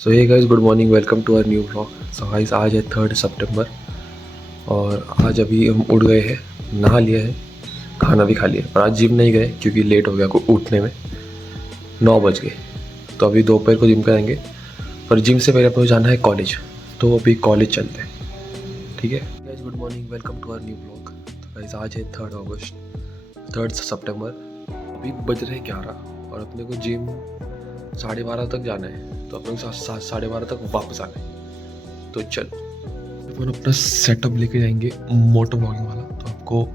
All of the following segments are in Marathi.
सो ये guys, good morning, welcome to our new blog. So guys, आज है 3 सितंबर और आज अभी हम उठ गए हैं, नहा लिया है, खाना भी खा लिया। पर आज जिम नहीं गए क्योंकि लेट हो गया को उठने में, 9 बज गए। तो अभी दोपहर को जिम करेंगे, पर जिम से पहले अपने को जाना है कॉलेज, तो अभी कॉलेज चलते हैं। ठीक है guys, good morning, welcome to our new blog. तो गाइस, आज है 3 सितंबर। अभी बज रहे 11 और अपने को जिम 12:30 तक जाना है, तो अपन 12:30 तक वापस आना है। तो चलो अपन अपना सेटअप लेके जाएंगे मोटो व्लॉगिंग वाला, तो आपको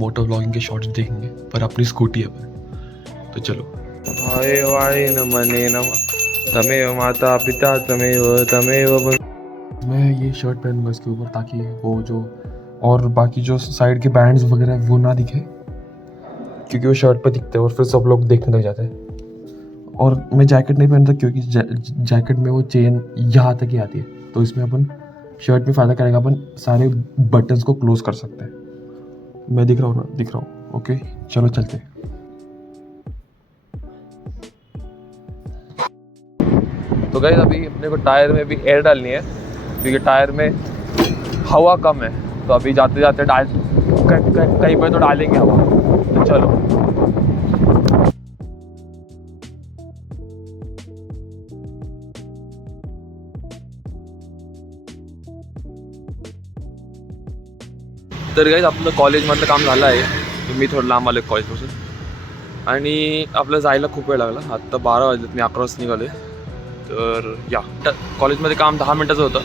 मोटो व्लॉगिंग के शॉर्ट्स देखेंगे, पर अपनी स्कूटी है पर। तो चलो। हाय वाणी नमने नमः तमेव माता पिता तमेव मैं ये शर्ट पहनूंगा इसके ऊपर, ताकि वो जो और बाकी जो साइड के बैंड्स वगैरह वो ना दिखे, क्योंकि वो शर्ट पर दिखते हैं और फिर सब लोग देखने लग जाते हैं। और मैं जैकेट नहीं पहनता क्योंकि जैकेट में वो चेन यहाँ तक ही आती है, तो इसमें अपन शर्ट में फ़ायदा करेगा, अपन सारे बटन्स को क्लोज कर सकते हैं। मैं दिख रहा हूँ ना? दिख रहा हूँ। ओके, चलो चलते हैं। तो गाइस, अभी अपने को टायर में भी एयर डालनी है क्योंकि टायर में हवा कम है। तो अभी जाते जाते कहीं पे तो डालेंगे हवा। तो चलो। तर गाइस, आपलं कॉलेजमधलं काम झालं आहे. मी थोडं लांब आलो कॉलेजपासून आणि आपल्याला जायला खूप वेळ लागला. आत्ता 12 वाजलेत, मी 11 वाजता निघाले. तर या कॉलेजमध्ये काम 10 मिनटाचं होतं,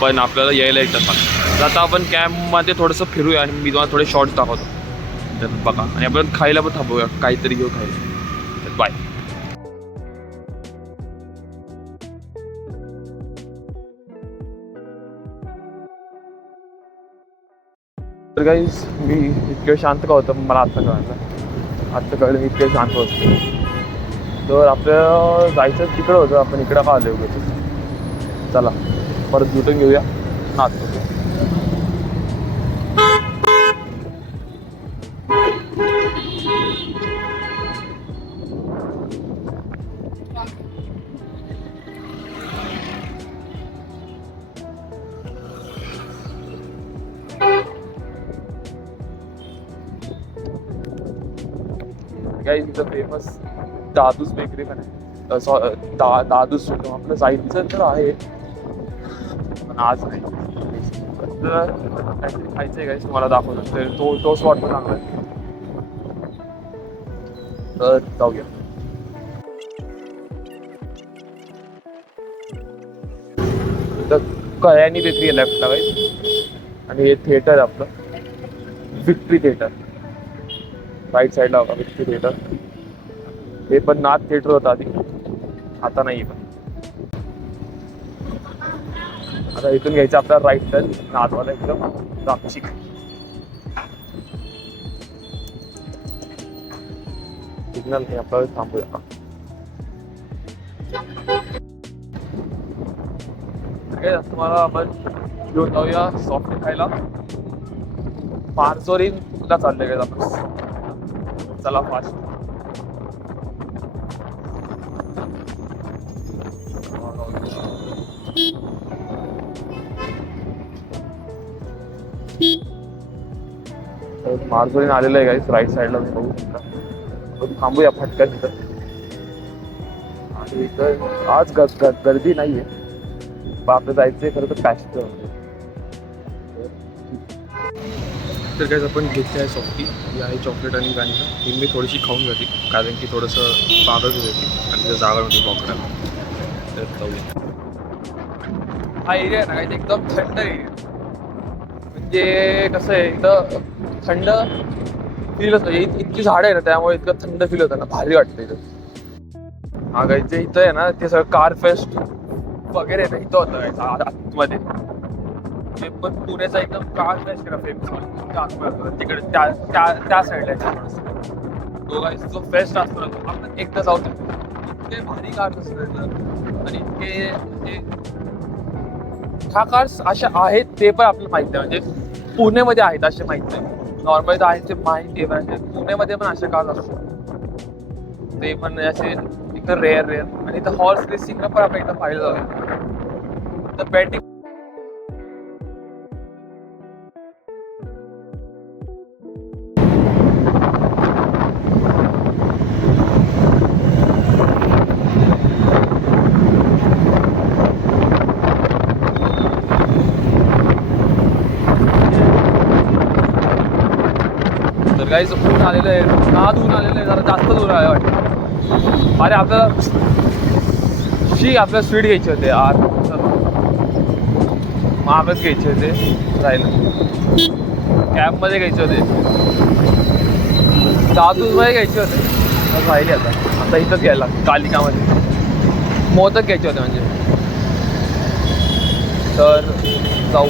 पण आपल्याला यायला 1 तास लागला. तर आता आपण कॅम्पमध्ये थोडंसं फिरूया आणि मी तुम्हाला थोडे शॉर्ट्स दाखवतो. तर बघा, आणि आपण खायला पण थांबूया, काहीतरी घेऊ खायला. तर बाय. तर गाईज, मी इतके शांत का होतं मला आत्ता कळलं. आत्ता कळलं मी इतके शांत बसतो. तर आपल्याला जायचं तिकडं होतं, आपण इकडं का आलो उगाच. चला परत जुटून घेऊया, नाचतो. गाईज, इथं फेमस दादूस बेकरी पण आहे. दादूस आपलं जायचं तर आहे, पण आज नाही. तर काहीतरी खायचं आहे गाईज, तुम्हाला दाखवतो. तर तो स्पॉट पण चांगला आहे, तर जाऊया. तर कळ्यानी बेकरी आहे लेफ्टला गाईज, आणि हे थिएटर आहे आपलं विक्ट्री थिएटर. राईट साईडला होता विक्ट्री थिएटर. हे पण नाथ थिएटर होतं आधी, आता नाही. पण आता इथून घ्यायचं आपल्याला राईट टर्न, नाथवाला एकदम राक्षिक. सिग्नल नाही, आपल्याला थांबूया. तुम्हाला आपण घेऊन जाऊया सॉफ्ट खायला. मार्जोरीनला चालले काय आपण. चला फास्ट. मार्जोरीन आलेलं आहे गाईस, राईट साईडला बघू शकता. आपण थांबूया फटक्यात तिथं. आणि इथं आज गर्दी नाहीये, पण आपलं जायचंय खरं तर पॅशन. तर काय आपण घेतली आहे सॉफ्टी, ही आहे चॉकलेट आणि व्हॅनिला. ही मी थोडीशी खाऊन जाते कारण की थोडंसं बागच होती आणि तिथं जागा होती पॉकडायला. तर जाऊया. हा एरिया आहे ना काही एकदम थंड एरिया. म्हणजे कसं आहे, इथं थंड फील होतं. इतकी झाडं आहे ना, त्यामुळे इतकं थंड फील होतं ना, भारी वाटतं इथं. हा गाई, जे इथं आहे ना ते सगळं कार फेस्ट वगैरे आहे ना, इथं होतं आतमध्ये. ते पण पुण्याचा एकदम कार फेस्ट आहे फेमस, तिकडे त्या साईडला तो गाईस जो फेस्ट असतो ना, तो आपण एकदा जाऊ शकतो. इतके भारी कार असतात आणि इतके म्हणजे ह्या कार्स अशा आहेत ते पण आपल्याला माहिती आहे. म्हणजे पुण्यामध्ये आहेत असे माहिती आहे, नॉर्मल आहेत ते माहिती आहे. म्हणजे पुण्यामध्ये पण असे कार्स असतात, ते पण असे तर रेअर आणि इथं हॉर्स रेसिंगला पण आपण एकदा पाहिलं जाऊया. तर बॅटिंग तर काही ऊन आलेलं आहे, नाद ऊन आलेलं आहे, जरा जास्त दूर आहे वाटतं. अरे आपल्याला आपल्याला स्वीट घ्यायची होते यार, महागच घ्यायचे होते राहिलं. कॅबमध्ये घ्यायचे होते, दादूमध्ये घ्यायचे होते, राहिले आता इथंच घ्यायला कालिकामध्ये मोदक घ्यायचे होते म्हणजे. तर जाऊ.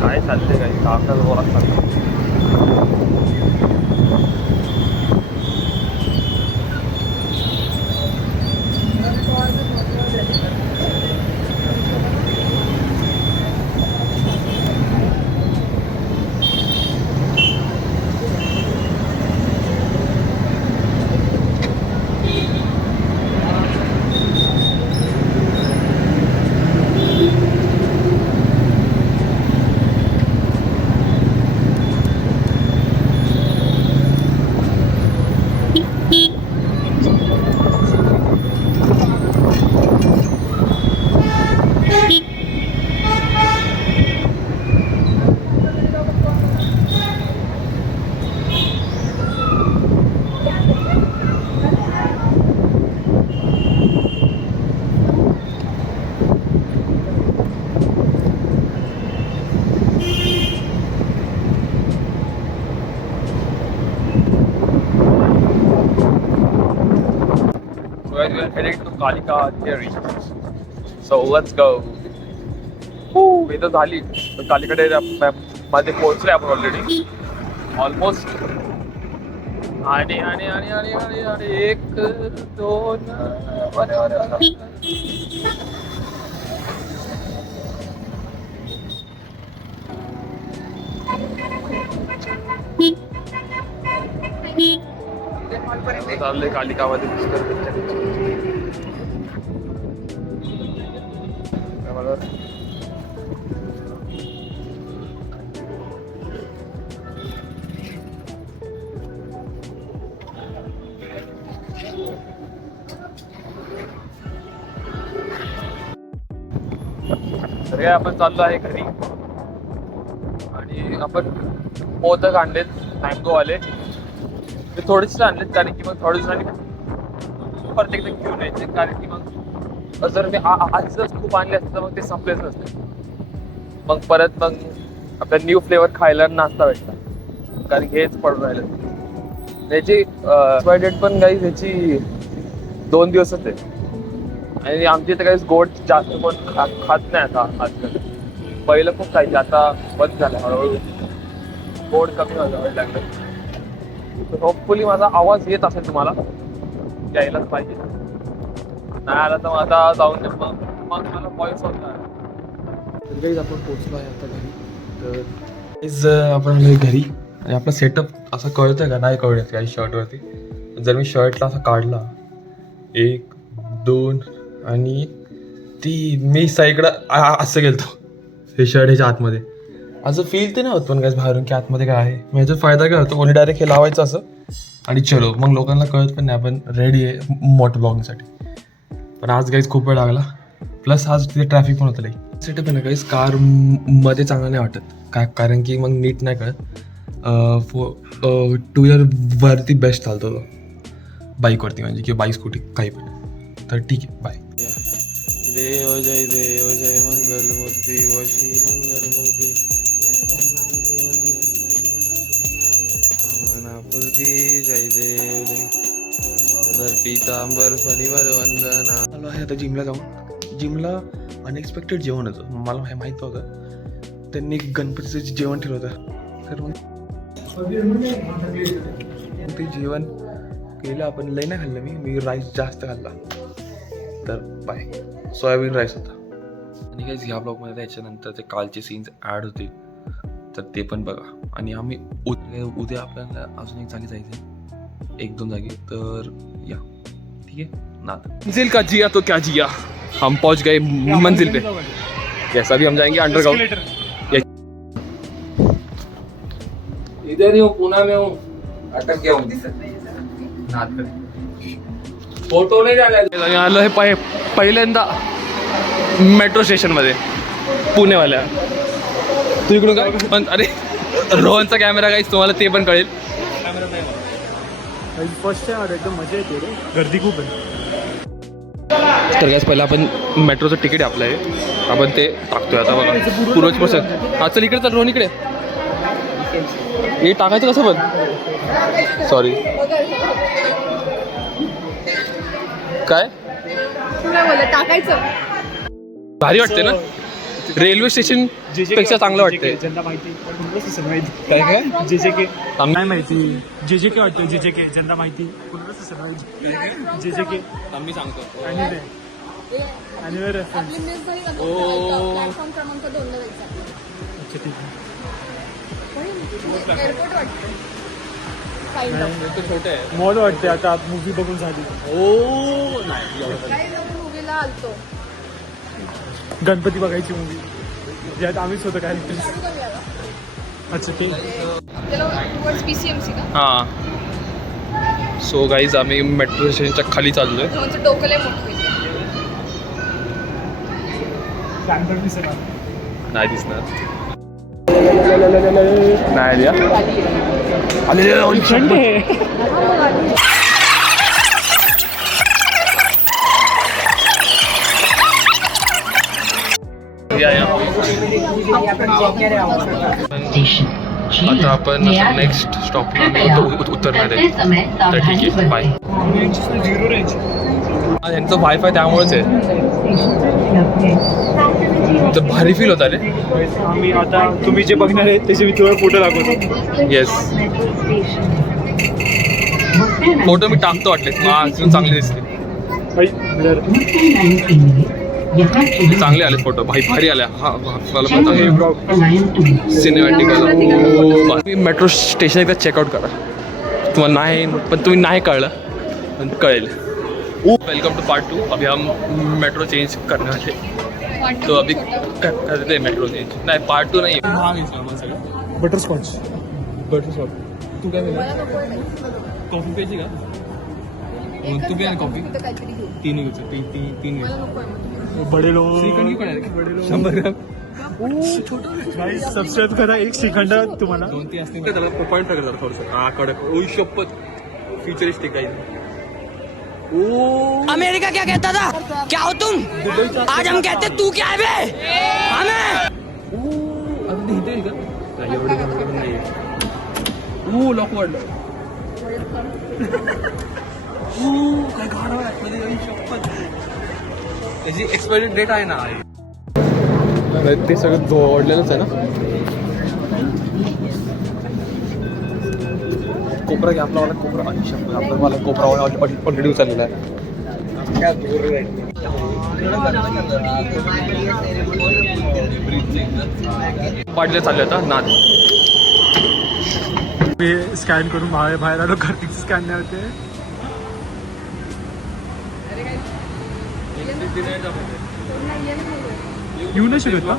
काय चाललंय काही काका जोरात चाललं. We are heading to Kalika Dairy. So let's go. मी तर झाली कालिका डेअरी मध्ये पोहोचले आपण ऑलरेडी ऑलमोस्ट. आणि आणि आणि आणि आणि आणि 1 2 चाललंय कालिकामध्ये तर आपण चाललो आहे घरी आणि आपण मोदक आणलेत मँगोवाले. ते थोडेसेच आणलेत कारण की मग थोड्या दिवसांनी परत एकदा घेऊन यायचे, कारण की मग जर मी आजच खूप आणले असते तर मग ते संपलेच नसते. मग परत मग आपल्या न्यू फ्लेवर खायला नाश्ता भेटतात, कारण की हेच पडून राहिलं. त्याची एक्सपायरी डेट पण काही त्याची 2 दिवसच आहे. आणि आमच्या इथे काही गोड जास्त कोण खात नाही आता आजकाल. पहिलं खूप खायचे, आता बंद झालं हळूहळू, गोड कमी व्हायला लागलं. होपफुली माझा आवाज येत असेल तुम्हाला, यायलाच पाहिजे. नाही आला तर आता जाऊन दे, मग मला व्हॉइस होता. तर गाईज आपण पोचलो आहे आता घरी. तर गाईज आपण आलो घरी आणि आपला सेटअप असं कळतं का नाही कळत काही शर्टवरती. जर मी शर्टला असं काढला 1 2 आणि 3 मी साईकडं असं गेलतो हे शर्ट ह्याच्या आतमध्ये असं फील तर नाही होत पण काय बाहेरून की आतमध्ये काय आहे. मग ह्याचा फायदा काय होतो, कोणी डायरेक्ट हे लावायचं असं आणि चलो, मग लोकांना कळत पण नाही आपण रेडी आहे मोटर ब्लॉगिंगसाठी. पण आज गाईज खूप वेळ लागला, प्लस आज तिथे ट्रॅफिक पण होतं. लई सेटअप आहे ना गाईज कार मध्ये चांगलं नाही वाटत कारण की मग नीट नाही कळत. 2 व्हीलरवरती बेस्ट चालतो तो, बाईकवरती म्हणजे किंवा बाईक स्कूटी काही पण. तर ठीक आहे, बाय. देव जय मंगल मूर्ती व श्री मंगल मूर्ती पीतांबर शनिवार वंदना. आलो आहे आता जिमला जाऊन. जिमला अनएक्सपेक्टेड जेवण होतं, मला हे माहीत नव्हतं. त्यांनी गणपतीचं जेवण ठेवलं होतं, तर मग ते जेवण केलं आपण. लई नाही खाल्लं मी राईस जास्त खाल्ला. तर बाय, सोयाबीन राईस होता. आणि काही ह्या ब्लॉगमध्ये त्याच्यानंतर ते कालचे सीन्स ॲड होतील, तर ते पण बघा. आणि आम्ही उद्या आपल्याला अजून एक जागी जायचं आहे, 1-2 जागी. तर या, ठीक है ना. मंजिल का जिया तो क्या जिया, हम पहुंच गए मंजिल पे. यस, अभी हम जाएंगे अंडरग्राउंड. इधर ही हूँ, पुणे में हूँ, अटक गया हूँ. फोटो नहीं डाला. आम्ही आलो आहे पहिल्यांदा मेट्रो स्टेशनमध्ये पुणेवाल्या. तू इकडून काय पण, अरे रोहनचा कॅमेरा काहीच तुम्हाला ते पण कळेल. फर्स्ट टाइम एकदम मजा येते रे, गर्दी खूप आहे. तर गॅस पहिला आपण मेट्रोचं तिकीट आहे आपलं, हे आपण ते टाकतोय आता बघा. पूर्वज प्रोसेस. हा चल इकडे, चल रोहन इकडे. हे टाकायचं कसं पण, सॉरी काय टाकायचं. भारी वाटते ना, रेल्वे स्टेशन पेक्षा चांगलं वाटतंय. ज्यांना माहिती काय काय JJK नाही माहिती. JJK वाटतं, JJK ज्यांना माहिती JJK. मी सांगतो. आणि रेफरन्स. प्लॅटफॉर्म क्रमांक 2 ला जायचं. अच्छा ठीक आहे. एअरपोर्ट वाटतं. छोटे आहे. मॉल वाटते आता मूवी बघून झाली. मूवीला आलतो. गणपती बघायची मूवी, ज्यात आम्हीच होतो काय. अच्छा ठीक. PCMC का? हां. सो गाईज आम्ही मेट्रो स्टेशनच्या खाली चाललोय. तुमचं डोकं लय मोठं होईल. नाही दिसणार. नाही आता आपण नेक्स्ट स्टॉपला उतरणार आहे. तर ठीक आहे, बाय. Zero range. यांचं वायफाय त्यामुळेच आहे. तर भारी फील होता रे. आम्ही आता तुम्ही जे बघणार आहे त्याचे मी तुम्हाला फोटो दाखवतो. येस, फोटो मी टाकतो वाटले. चांगले दिसते, चांगले आले फोटो, भारी आले. सिनेमॅटिक. तुम्ही मेट्रो स्टेशन एकदा चेकआउट करा. तुम्हाला नाही, पण तुम्ही नाही कळलं पण कळेल. Welcome to part 2. अभी हम मेट्रो चेंज करने वाले. तो अभी करते मेट्रो चेंज. नाही, पार्ट 2 नाही. बटरस्कॉच. तू काय कॉफी प्यायची का? तू प्या कॉफी. तीन बडे लोक. $100 ग्राम. सबस्क्राईब करा. एक श्रीखंड तुम्हाला 2-3 असते त्याला पॉईंट करतात थोडंसं. हा कडक. ओ शपथ, फ्युचरिस्टिक आहे. अमेरिका क्या कहता था, क्या हो तुम? आज हम कहते तू क्या है बे? हमें लॉक वाढलं. काय गाडा आहे शपथ. त्याची एक्सपायरी डेट आहे ना. ते सगळं जोडलेलंच आहे ना. कोपरा घ्या आपला वाला कोपरा. आपला मला कोपरा ऑलरेडी उचललेला आहे. पाडले चालले आता नाद. स्कॅन करून बाहेर आलो. कार्तिकचं स्कॅन नाही होते. येऊ नाही शकत का?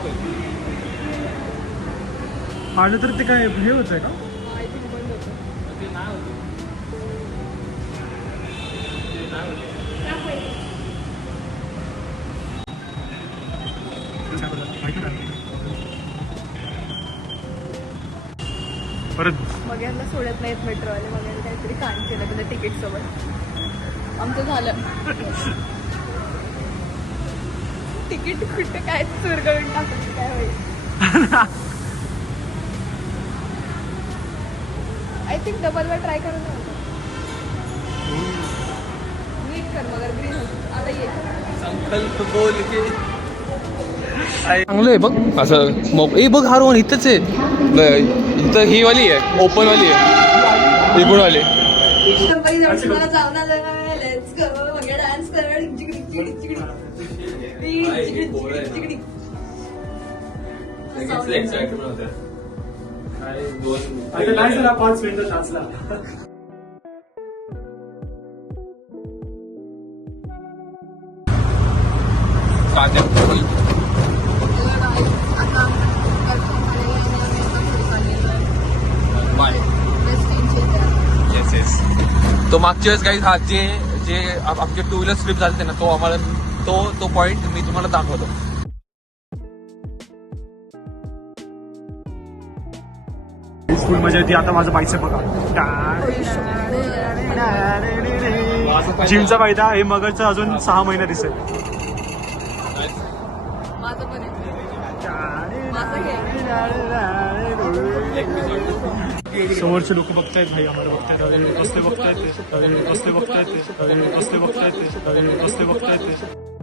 आलं तर ते काय हे होतंय का? परत मग सोडत नाहीत मेट्रोवाले. मग काहीतरी कांड केलं त्याच्या तिकीट सोबत. आमचं झालं. तिकीट कुठे काय चोर करून टाकायचं काय होईल. आय थिंक डबलला ट्राय करून. कर मगर ग्रीन आता ये चांगलं आहे बघ असं ए बघ हा रोहन इथंच आहे इथं ही वाली आहे ओपन वाली आहे इकडून वाली मला जाऊन आलं लेट्स गो मग डान्स कर जिगडी जिगडी जिगडी जिगडी आता नाही झाला 5 मिनिटं नाचला तो मागच्या वेळेस काही हा जे जे आमचे 2 व्हीलर स्लिप झाले ना तो आम्हाला तो पॉइंट मी तुम्हाला दाखवतो. फुल मजा येते. आता माझं बाईचं बघा जिमचा फायदा हे मगरचं अजून 6 महिने दिसेल. माझं पण माझं समोरचे लोक बघतायत भाई आम्हाला बघतायत कसले बघतायत